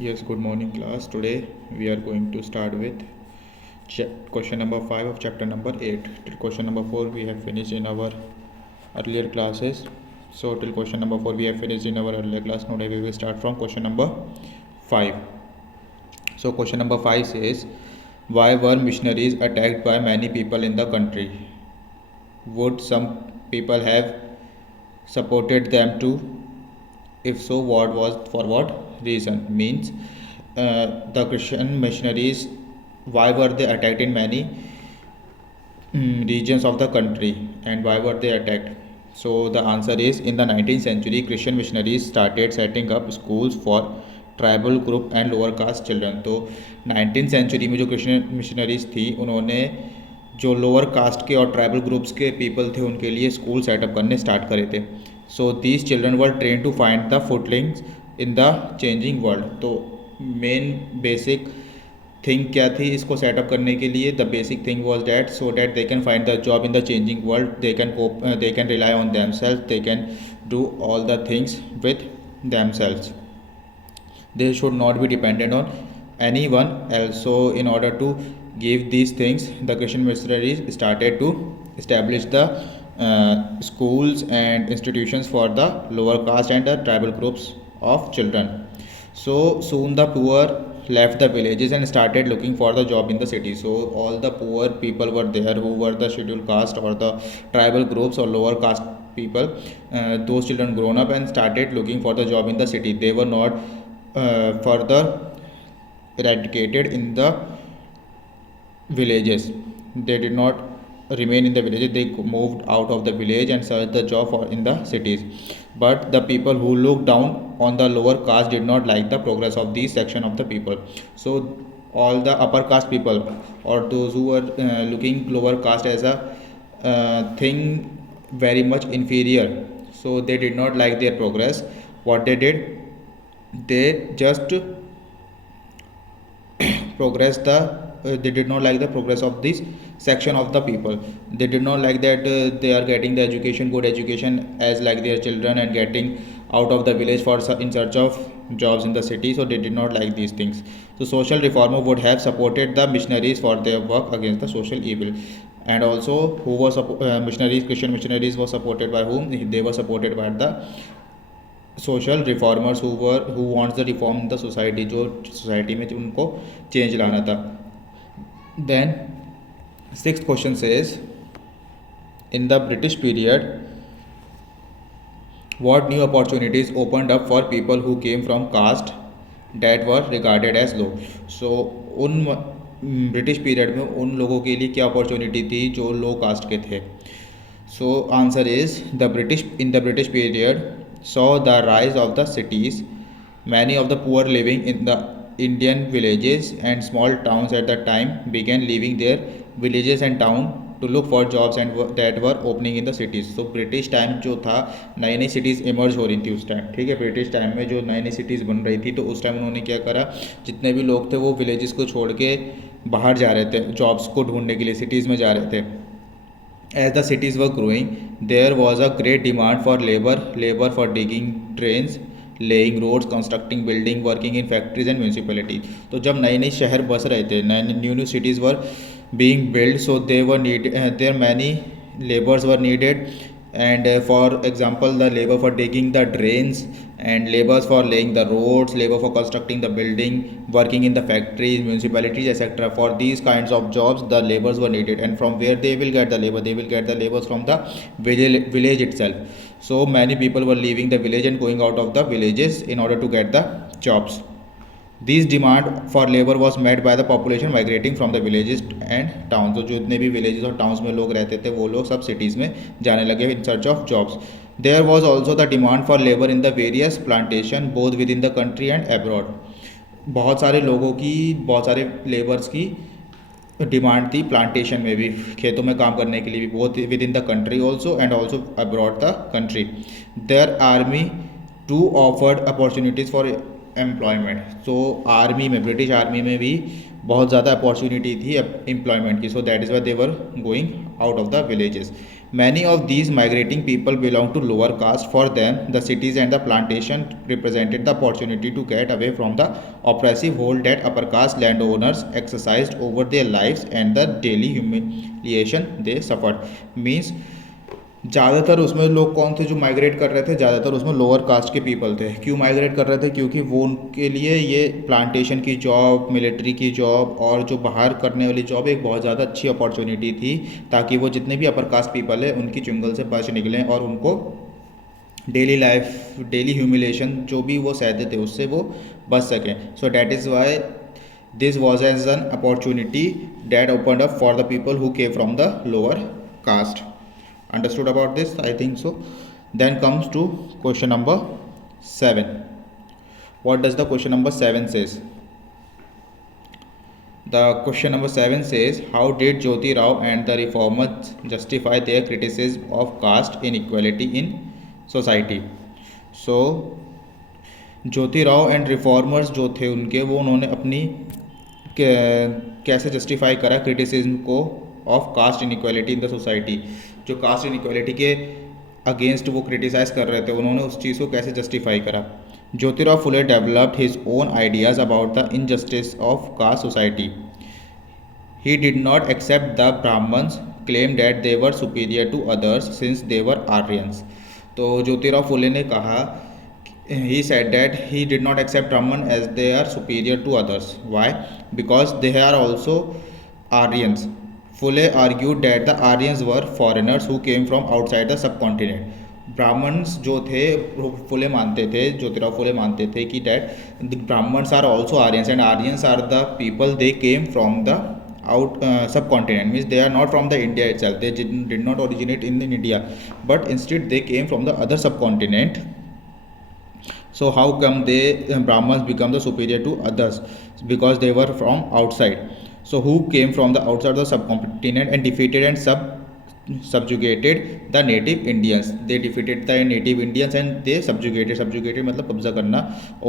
Yes, good morning, class. Today we are going to start with question number 5 of chapter number 8. Till question number 4 we have finished in our earlier classes. So, till question number 4 we have finished in our earlier class. Now, we will start from question number 5. So, question number 5 says, why were missionaries attacked by many people in the country? Would some people have supported them too? If so, what was for what reason? Means the Christian missionaries, why were they attacked in many regions of the country, and why were they attacked? So the answer is, in the 19th century, Christian missionaries started setting up schools for tribal group and lower caste children. तो 19th century में जो Christian missionaries थी, उन्होंने जो lower caste के और tribal groups के people थे उनके लिए स्कूल सेटअप करने स्टार्ट करे थे. So these children were trained to find the footings in the changing world. तो मेन बेसिक थिंग क्या थी इसको सेटअप करने के लिए? The basic thing was that so that they can find the job in the changing world, they can cope, they can rely on them self, they can do all the things with them self. They should not be dependent on anyone else. So in order to give these things, the Christian missionaries started to establish the schools and institutions for the lower caste and the tribal groups of children. So soon the poor left the villages and started looking for the job in the city. So all the poor people were there who were the scheduled caste or the tribal groups or lower caste people. Those children grown up and started looking for the job in the city. They were not further eradicated in the villages. They did not remain in the villages. They moved out of the village and searched the job in the cities. But the people who looked down on the lower caste did not like the progress of these section of the people. So all the upper caste people or those who were looking lower caste as a thing very much inferior, so they did not like their progress. What they did, they just progress the they did not like the progress of this section of the people. They did not like that they are getting the education, good education as like their children, and getting out of the village for in search of jobs in the city. So they did not like these things. So social reformer would have supported the missionaries for their work against the social evil. And also who was missionaries, Christian missionaries were supported by whom? They were supported by the social reformers who wants the reform the society, जो society में उनको change लाना था. Then sixth question says, in the British period what new opportunities opened up for people who came from caste that were regarded as low. So उन British period में उन लोगों के लिए क्या अपॉर्चुनिटी थी जो लो कास्ट के थे? So answer is, the British in the British period saw the rise of the cities. Many of the poor living in the Indian villages and small towns at that time began leaving their villages and town to look for jobs and that were opening in the cities. So British time जो था, नई नई cities emerge हो रही थी उस time. ठीक है, ब्रिटिश टाइम में जो नई नई cities बन रही थी, तो उस टाइम उन्होंने क्या करा, जितने भी लोग थे वो villages को छोड़ के बाहर जा रहे थे, jobs को ढूंढने के लिए cities में जा रहे थे. As the cities were growing, there was a great demand for labor for digging drains, laying roads, constructing building, working in factories and municipalities. तो जब नए नए शहर बस रहे थे, नए new cities were being built, so they were there many laborers were needed. And for example, the labor for digging the drains, and laborers for laying the roads, labor for constructing the building, working in the factories, municipalities, etc. For these kinds of jobs the laborers were needed. And from where they will get the labor? They will get the laborers from the village itself. So many people were leaving the village and going out of the villages in order to get the jobs. This demand for labor was met by the population migrating from the villages and towns. तो जो इतने भी villages और towns में लोग रहते थे, वो लोग सब cities में जाने लगे in search of jobs. There was also the demand for labor in the various plantation both within the country and abroad. बहुत सारे लोगों की, बहुत सारे लेबर्स की डिमांड थी प्लांटेशन में भी, खेतों में काम करने के लिए भी, both with in the country also and also abroad the country. There army to offered opportunities for employment. तो आर्मी में, ब्रिटिश आर्मी में भी बहुत ज़्यादा अपॉर्चुनिटी थी एम्प्लॉयमेंट की. So that is why they were going out of the villages. Many of these migrating people belong to lower caste. For them, the cities and the plantation represented the opportunity to get away from the oppressive hold that upper caste landowners exercised over their lives and the daily humiliation they suffered. Means ज़्यादातर उसमें लोग कौन थे जो migrate कर रहे थे? ज़्यादातर उसमें लोअर कास्ट के पीपल थे। क्यों माइग्रेट कर रहे थे? क्योंकि वो उनके लिए ये प्लांटेशन की जॉब, मिलिट्री की जॉब और जो बाहर करने वाली जॉब एक बहुत ज़्यादा अच्छी अपॉर्चुनिटी थी, ताकि वो जितने भी अपर कास्ट पीपल है उनकी चुंगल से बच निकलें और उनको डेली लाइफ, डेली ह्यूमिलेशन जो भी वो सहते थे उससे वो बच सकें। So that is why this was as an opportunity that opened up for the people who came from the lower caste. Understood about this? I think so. Then comes to question number 7. What does the question number 7 says? The question number 7 says, how did Jyoti Rao and the reformers justify their criticism of caste inequality in society? So Jyoti Rao and reformers जो थे उनके, वो उन्होंने अपनी कैसे justify करा criticism को of caste inequality in the society. जो कास्ट इनइक्वालिटी के अगेंस्ट वो क्रिटिसाइज़ कर रहे थे, उन्होंने उस चीज़ को कैसे जस्टिफाई करा. Jyotirao Phule developed his own ideas about the injustice of caste society. He did not accept the Brahmins' claim that they were superior to others since they were Aryans. तो ज्योतिराव फुले ने कहा, he said that he did not accept Brahman as they are superior to others. Why? Because they are also Aryans. Fule argued that the Aryans were foreigners who came from outside the subcontinent. Brahmins जो थे, फुले मानते थे, ज्योतिराव फुले मानते थे कि that the Brahmins are also Aryans and Aryans are the people they came from the out subcontinent, means they are not from the India itself, they did not originate in India, but instead they came from the other subcontinent. So how come they Brahmins become the superior to others? Because they were from outside. So who came from the outside of the subcontinent and defeated and subjugated the native Indians? They defeated the native Indians and they subjugated मतलब कब्जा करना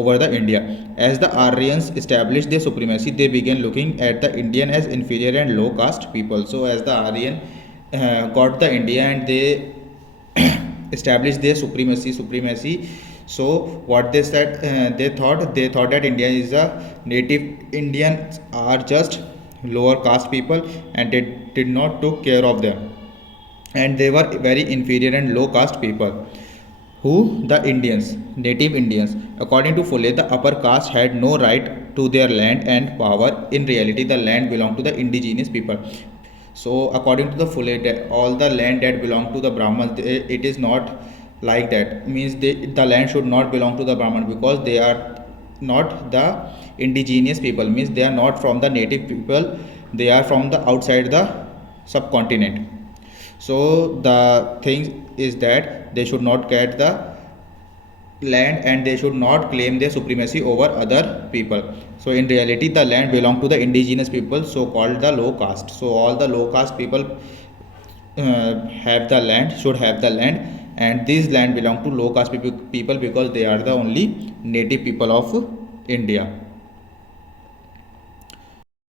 over the India. As the Aryans established their supremacy, they began looking at the Indian as inferior and low caste people. So as the Aryan got the India and they established their supremacy. So what they said, they thought that India is a native Indians are just lower caste people and they did not took care of them, and they were very inferior and low caste people. Who? The Indians, native Indians. According to Fule, the upper caste had no right to their land and power. In reality, the land belonged to the indigenous people. So according to the Fule, all the land that belonged to the Brahmins, it is not like that. Means the land should not belong to the Brahman because they are not the indigenous people, means they are not from the native people, they are from the outside the subcontinent. So the thing is that they should not get the land and they should not claim their supremacy over other people. So in reality the land belong to the indigenous people, so called the low caste. So all the low caste people have the land, should have the land, and this land belong to low caste people because they are the only native people of India.